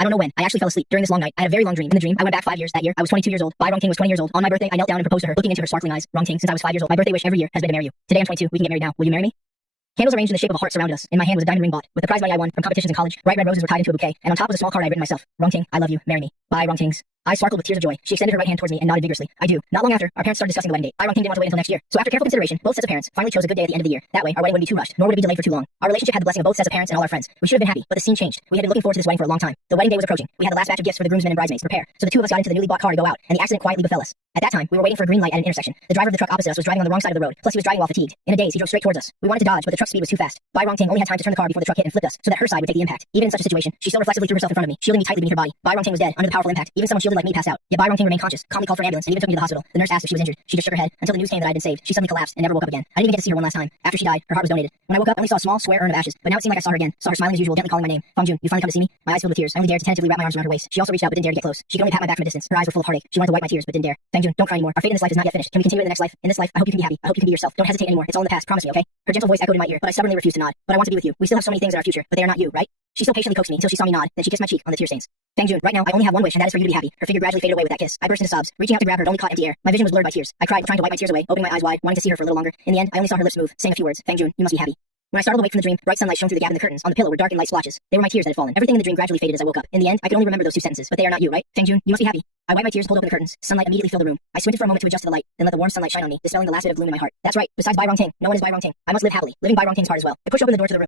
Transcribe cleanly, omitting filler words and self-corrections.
I don't know when. I actually fell asleep during this long night. I had a very long dream. In the dream, I went back 5 years that year. I was 22 years old. Bai Rongting was 20 years old. On my birthday, I knelt down and proposed to her, looking into her sparkling eyes. Rongting, since I was 5 years old, my birthday wish every year has been to marry you. Today I'm 22. We can get married now. Will you marry me? Candles arranged in the shape of a heart surrounded us. In my hand was a diamond ring bought with the prize money I won from competitions in college. Bright red roses were tied into a bouquet, and on top was a small card I had written myself. Rongting, I love you. Marry me. Bai Rongtings. I sparkled with tears of joy. She extended her right hand towards me and nodded vigorously. I do. Not long after, our parents started discussing the wedding date. Bai Rongting didn't want to wait until next year. So after careful consideration, both sets of parents finally chose a good day at the end of the year. That way, our wedding wouldn't be too rushed, nor would it be delayed for too long. Our relationship had the blessing of both sets of parents and all our friends. We should have been happy, but the scene changed. We had been looking forward to this wedding for a long time. The wedding day was approaching. We had the last batch of gifts for the groomsmen and bridesmaids to prepare. So the two of us got into the newly bought car to go out, and the accident quietly befell us. At that time, we were waiting for a green light at an intersection. The driver of the truck opposite us was driving on the wrong side of the road, plus he was driving while fatigued. In a daze, he drove straight towards us. We wanted to dodge, but the truck's speed was too fast. Bai Rongting only had time to turn the car before the truck hit and flipped us, so that her side would take the impact. Even in such a situation, she still reflexively threw herself in front of me, shielding me tightly beneath her body. Bai Rongting was dead under the powerful impact. Even someone shielded like me passed out. Yet Bai Rongting remained conscious, calmly called for an ambulance, and even took me to the hospital. The nurse asked if she was injured. She just shook her head until the news came that I had been saved. She suddenly collapsed and never woke up again. I didn't even get to see her one last time. After she died, her heart was donated. When I woke up, I only saw a small square urn of ashes, but now it seemed like I saw her again. Saw her smiling as usual, gently calling my name. Fang Jun, you finally come to see me? My eyes filled with tears. I only dared to tentatively wrap my arms around her waist. She also reached out but didn't dare to get close. She could only pat my back from a distance. Her eyes were full of heartache. She wanted to wipe my tears but didn't dare. Fang Jun, don't cry anymore. Our fate in this life is not yet finished. Can we continue in the next life? In this life, I hope you can be happy. I hope you can be yourself. Don't hesitate anymore. It's all in the past. Promise me, okay? Her gentle voice echoed in my ear, but I stubbornly refused to nod. But I want to be with you. We still have so many things in our future, but they are not you, right? She still patiently coaxed me until she saw me nod, then she kissed my cheek on the tear stains. Fang Jun, right now I only have one wish, and that is for you to be happy. Her figure gradually faded away with that kiss. I burst into sobs. Reaching out to grab her, it only caught empty air. My vision was blurred by tears. I cried, trying to wipe my tears away, opening my eyes wide, wanting to see her for a little longer. In the end, I only saw her lips move, saying a few words. Fang Jun, you must be happy. When I startled awake from the dream, bright sunlight shone through the gap in the curtains. On the pillow were dark and light splotches. They were my tears that had fallen. Everything in the dream gradually faded as I woke up. In the end, I could only remember those two sentences, but they are not you, right? Fang Jun, you must be happy. I wiped my tears, pulled open the curtains. Sunlight immediately filled the room. I squinted for a moment to adjust to the light, then let the warm sunlight shine on me, dispelling the last bit of gloom in my heart. That's right. Besides Bai Rongting, no one is Bai Rongting. I must live happily. Living Bai Rongting's heart as well. I pushed open the door to the room.